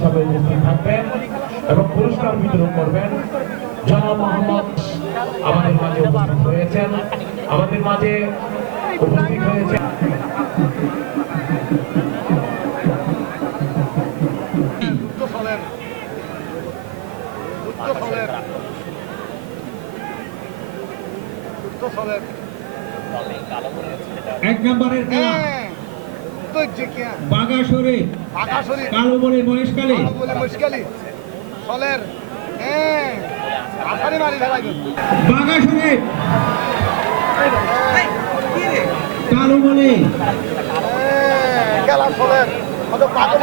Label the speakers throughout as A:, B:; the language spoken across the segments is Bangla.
A: সবাই উপস্থিত থাকবেন এবং পুরস্কার বিতরণ করবেন জনাব মোহাম্মদ আমাদের মাঝে উপস্থিত হয়েছেন আমাদের মাঝে উপস্থিত হয়েছেন
B: Gracias.
C: এক নম্বরের খেলা।
B: হ্যাঁ।
C: বাগাসরে কালো বলে মহেশকালী
B: হ্যাঁ। ফেলাই
C: বাগাসরে কালো বলে।
B: গেলাম ফলের কত পাগল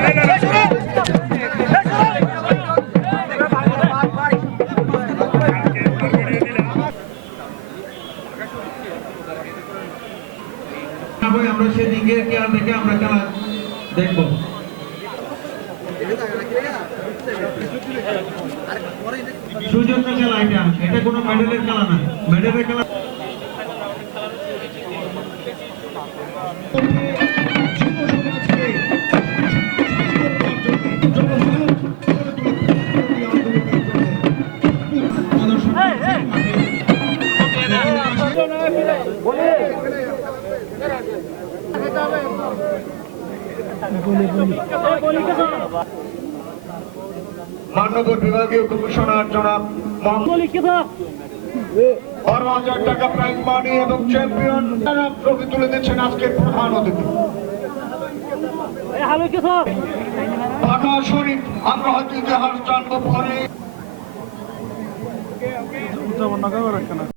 C: বাগাসরে আমরা সেদিকে খেয়াল রেখে আমরা খেলা দেখব। সুযোগ্য খেলা, এটা এটা কোনো মেডেলের খেলা না। মেডেলের খেলা
D: মান্যবর বিভাগীয় কমিশনার জনাব বারো হাজার টাকা প্রাইজ মানি এবং চ্যাম্পিয়ন ট্রফি তুলে দিচ্ছেন আজকের প্রধান অতিথি। ঢাকা শরীফ, আমরা হয়তো ইতিহাস জানব পরে।